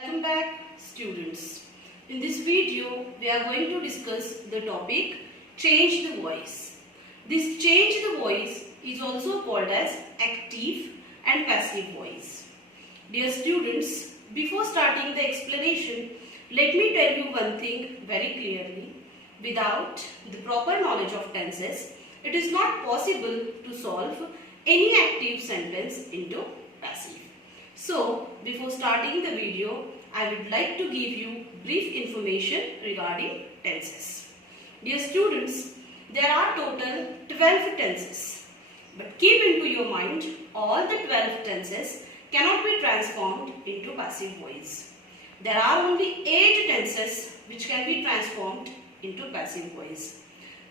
Welcome back, students. In this video, we are going to discuss the topic change the voice. This change the voice is also called as active and passive voice. Dear students, before starting the explanation, let me tell you one thing very clearly. Without the proper knowledge of tenses, it is not possible to solve any active sentence into passive. So, before starting the video, I would like to give you brief information regarding tenses. Dear students, there are total 12 tenses. But keep into your mind, all the 12 tenses cannot be transformed into passive voice. There are only 8 tenses which can be transformed into passive voice.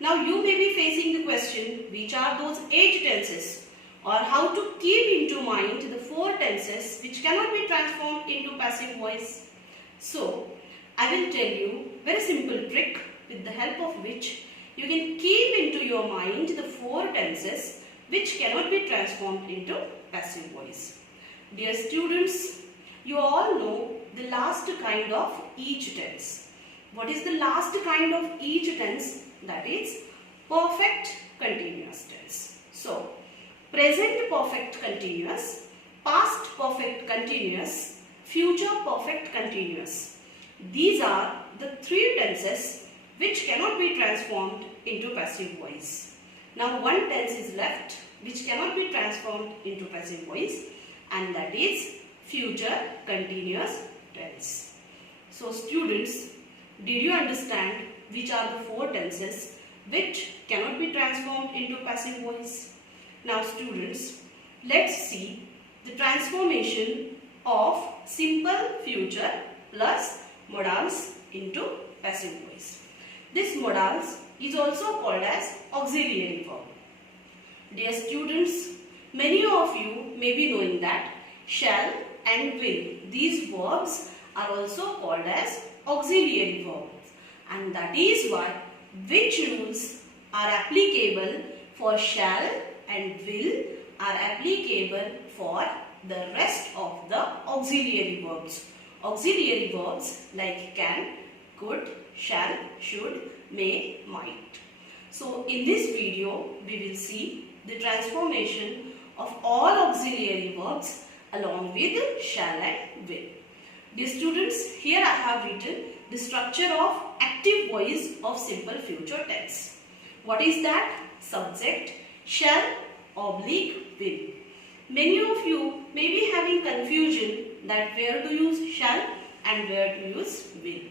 Now you may be facing the question, which are those 8 tenses? Or how to keep into mind the 4 tenses which cannot be transformed into passive voice. So, I will tell you a very simple trick with the help of which you can keep into your mind the 4 tenses which cannot be transformed into passive voice. Dear students, you all know the last kind of each tense. What is the last kind of each tense? That is perfect continuous tense. So, present perfect continuous, past perfect continuous, future perfect continuous. These are the 3 tenses which cannot be transformed into passive voice. Now one tense is left which cannot be transformed into passive voice, and that is future continuous tense. So students, did you understand which are the 4 tenses which cannot be transformed into passive voice? Now students, let's see the transformation of simple future plus modals into passive voice. This modals is also called as auxiliary verb. Dear students, many of you may be knowing that shall and will, these verbs are also called as auxiliary verbs, and that is why which rules are applicable for shall and will are applicable for the rest of the auxiliary verbs. Auxiliary verbs like can, could, shall, should, may, might. So in this video, we will see the transformation of all auxiliary verbs along with shall and will. Dear students, here I have written the structure of active voice of simple future tense. What is that? Subject, shall, oblique, will. Many of you may be having confusion that where to use shall and where to use will.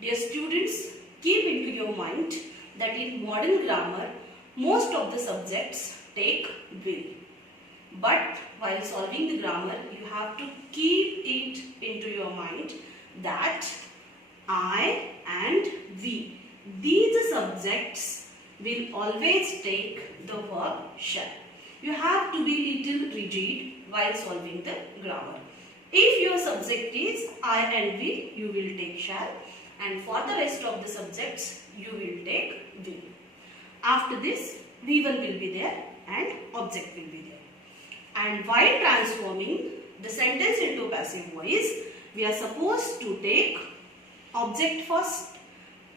Dear students, keep into your mind that in modern grammar, most of the subjects take will. But while solving the grammar, you have to keep it into your mind that I and we, these subjects will always take the verb shall. You have to be little rigid while solving the grammar. If your subject is I and we, you will take shall, and for the rest of the subjects, you will take will. After this, V1 will be there and object will be there. And while transforming the sentence into passive voice, we are supposed to take object first.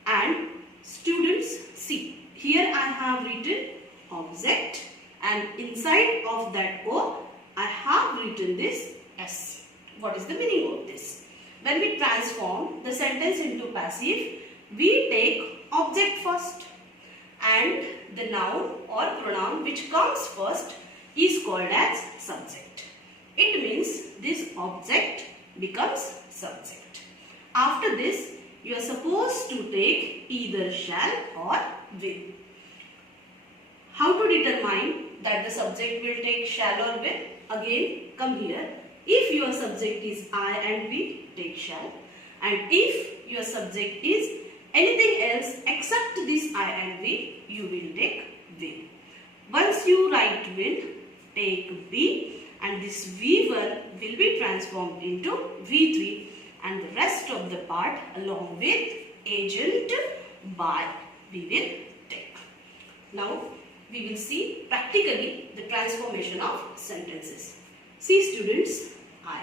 And students, see, here I have written object, and inside of that O, I have written this S. What is the meaning of this? When we transform the sentence into passive, we take object first, and the noun or pronoun which comes first is called as subject. It means this object becomes subject. After this, you are supposed to take either shall or will. How to determine that the subject will take shall or will? Again, come here. If your subject is I and we, take shall. And if your subject is anything else except this I and we, you will take will. Once you write will, take V, and this V1 will be transformed into V3, and the rest of the part along with agent by we will take. Now we will see practically the transformation of sentences. See students, I.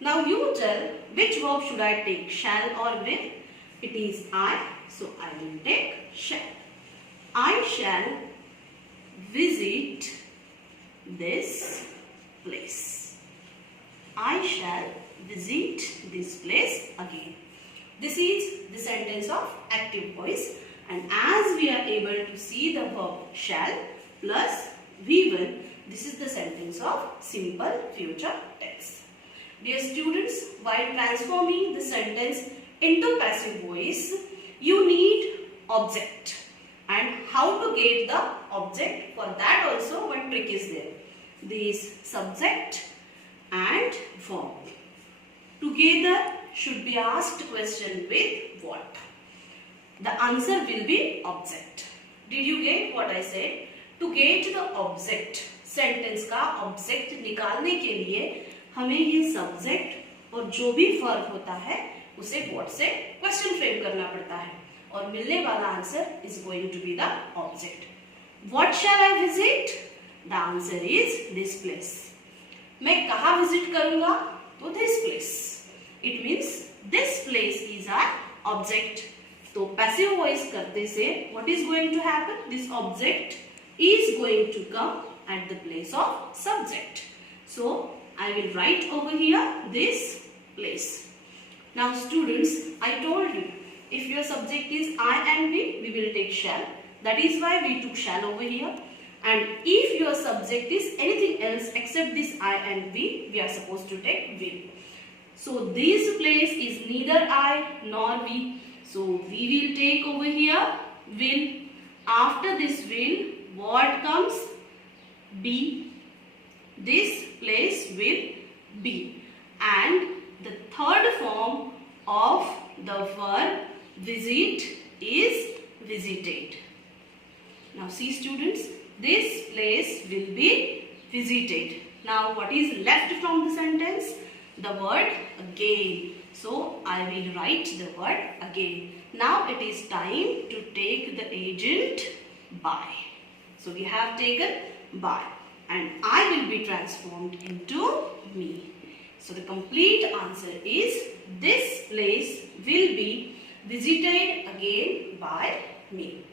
Now you tell which verb should I take, shall or will? It is I, so I will take shall. I shall visit this place. I shall visit this place again. This is the sentence of active voice, and as we are able to see the verb shall plus V1, this is the sentence of simple future tense. Dear students, while transforming the sentence into passive voice, you need object. And how to get the object? For that also one trick is there. This subject and verb together should be asked question with what? The answer will be object. Did you get what I said? To get the object, sentence का object निकालने के लिए हमें ये subject और जो भी verb होता है उसे what से question frame करना पड़ता है और मिलने वाला answer is going to be the object. What shall I visit? The answer is this place. मैं कहाँ visit करूँगा? तो this place. It means this place is our object. तो passive voice करते से what is going to happen? This object is going to come at the place of subject. So I will write over here this place. Now students, I told you if your subject is I and we will take shall. That is why we took shall over here. And if your subject is anything else except this I and we are supposed to take will. So this place is neither I nor we. So we will take over here will. After this will, what comes? Be. This place will be. And the third form of the verb visit is visited. Now see students, this place will be visited. Now what is left from the sentence? The word again. So I will write the word again. Now it is time to take the agent by. So we have taken by and I will be transformed into me. So the complete answer is this place will be visited again by me.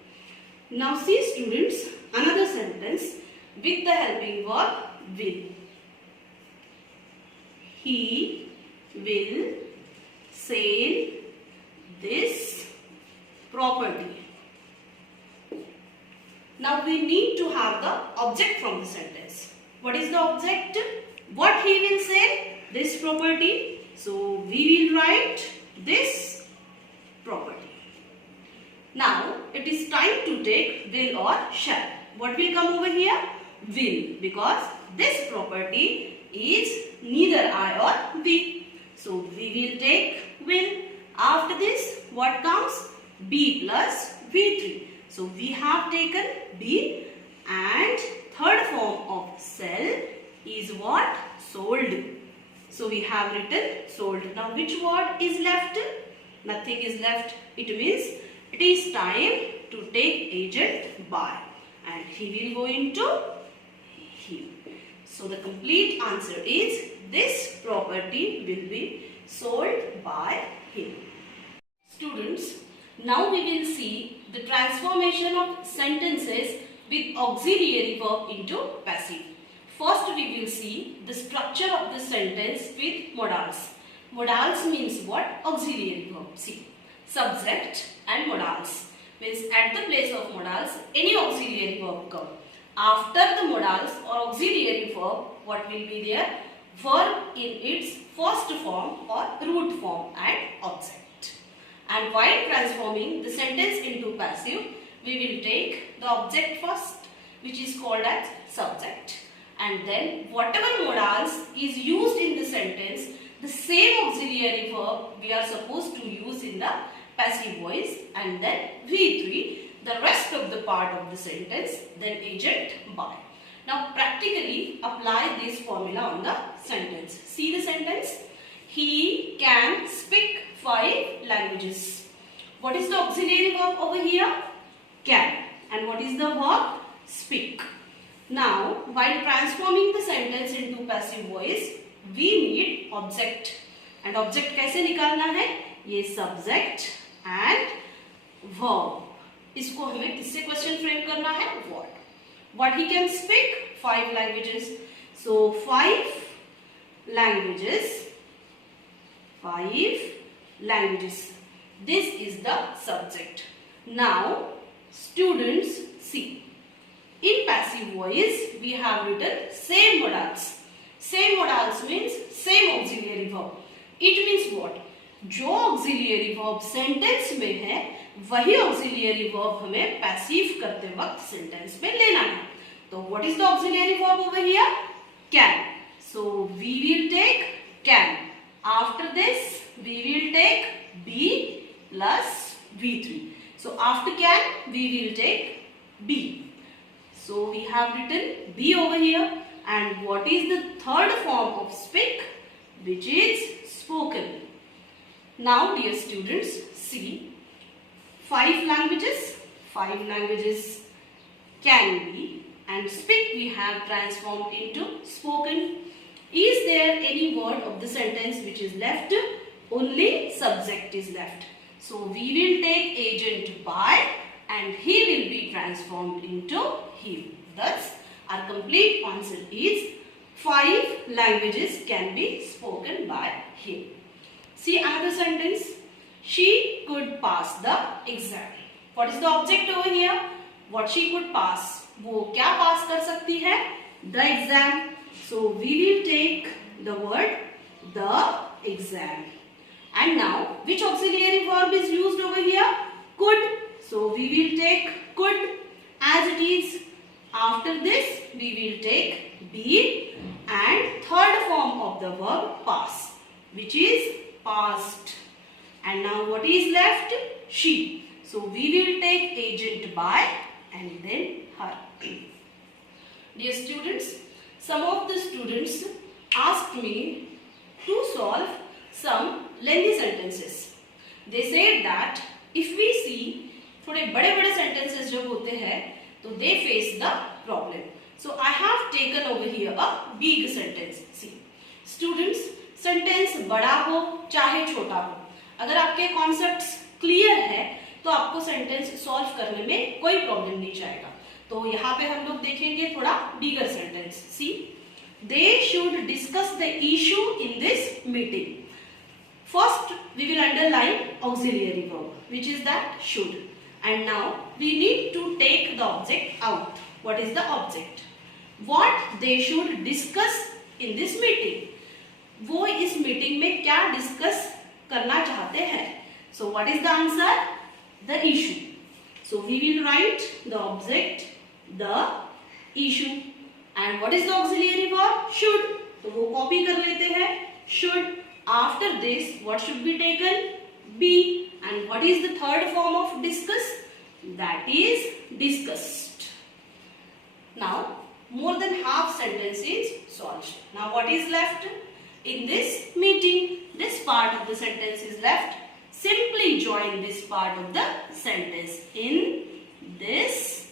Now see students, another sentence with the helping verb will. He will sell this property. Now we need to have the object from the sentence. What is the object? What he will sell? This property. So we will write this property. Now it is time to take will or shall. What will come over here? Will, because this property is neither I or we. So we will take will. After this, what comes? Be plus V3. So we have taken be, and third form of sell is what? Sold. So we have written sold. Now which word is left? Nothing is left. It means it is time to take agent by, and he will go into him. So the complete answer is this property will be sold by him. Students, now we will see the transformation of sentences with auxiliary verb into passive. First we will see the structure of the sentence with modals. Modals means what? Auxiliary verb. See, subject and modals means at the place of modals any auxiliary verb come. After the modals or auxiliary verb, what will be there? Verb in its first form or root form and object. And while transforming the sentence into passive, we will take the object first, which is called as subject. And then whatever modals is used in the sentence, the same auxiliary verb we are supposed to use in the passive voice, and then V3, the rest of the part of the sentence, then agent by. Now practically apply this formula on the sentence. See the sentence. He can speak 5 languages. What is the auxiliary verb over here? Can. And what is the verb? Speak. Now while transforming the sentence into passive voice, we need object. And object कैसे निकालना है, ये subject and verb, इसको हमें किससे question frame करना है, what he can speak, 5 languages. So 5 languages, this is the subject. Now students see, in passive voice we have written same modals. Same modals means same auxiliary verb. It means what, जो auxiliary verb sentence में है वही auxiliary verb हमें passive करते वक्त sentence में लेना है. तो what is the auxiliary verb over here, can. So we will take can. After this we will take be plus V3. So after can we will take be. So we have written be over here. And what is the third form of speak, which is spoken. Now dear students, see, 5 languages can be, and speak we have transformed into spoken. Is there any word of the sentence which is left? Only subject is left. So we will take agent by and he will be transformed into him. Thus our complete answer is 5 languages can be spoken by him. See another sentence. She could pass the exam. What is the object over here? What she could pass. वो क्या pass कर सकती है? The exam. So we will take the word the exam. And now which auxiliary verb is used over here? Could. So we will take could as it is. After this we will take be and third form of the verb pass, which is passed. And now what is left? She. So we will take agent by and then her. Dear students, some of the students asked me to solve some lengthy sentences. They said that if we see थोड़े बड़े-बड़े sentences जब होते हैं तो they face the problem. So I have taken over here a big sentence. See, students, sentence बड़ा हो चाहे छोटा हो, अगर आपके concepts clear है तो आपको sentence solve करने में कोई problem नहीं जाएगा. तो यहाँ पे हम लोग देखेंगे थोड़ा bigger sentence. See, they should discuss the issue in this meeting. First, we will underline auxiliary verb, which is that should. And now we need to take the object out. What is the object? What they should discuss in this meeting. वो इस meeting में क्या discuss करना चाहते हैं? So what is the answer? The issue. So we will write the object, the issue. And what is the auxiliary verb? Should. तो वो copy कर लेते हैं. Should. After this, what should be taken? Be. And what is the third form of discuss? That is discussed. Now, more than half sentence is solved. Now, what is left? In this meeting, this part of the sentence is left. Simply join this part of the sentence in this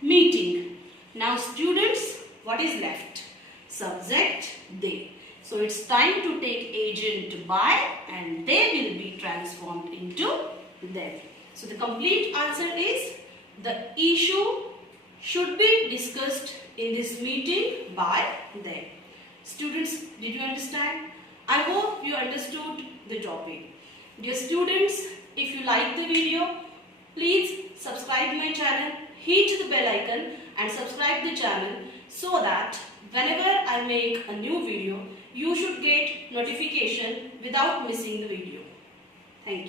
meeting. Now, students, what is left? Subject, they. So it's time to take agent by and they will be transformed into them. So the complete answer is the issue should be discussed in this meeting by them. Students, did you understand? I hope you understood the topic. Dear students, if you like the video, please subscribe my channel, hit the bell icon and subscribe the channel so that whenever I make a new video, you should get notification without missing the video. Thank you.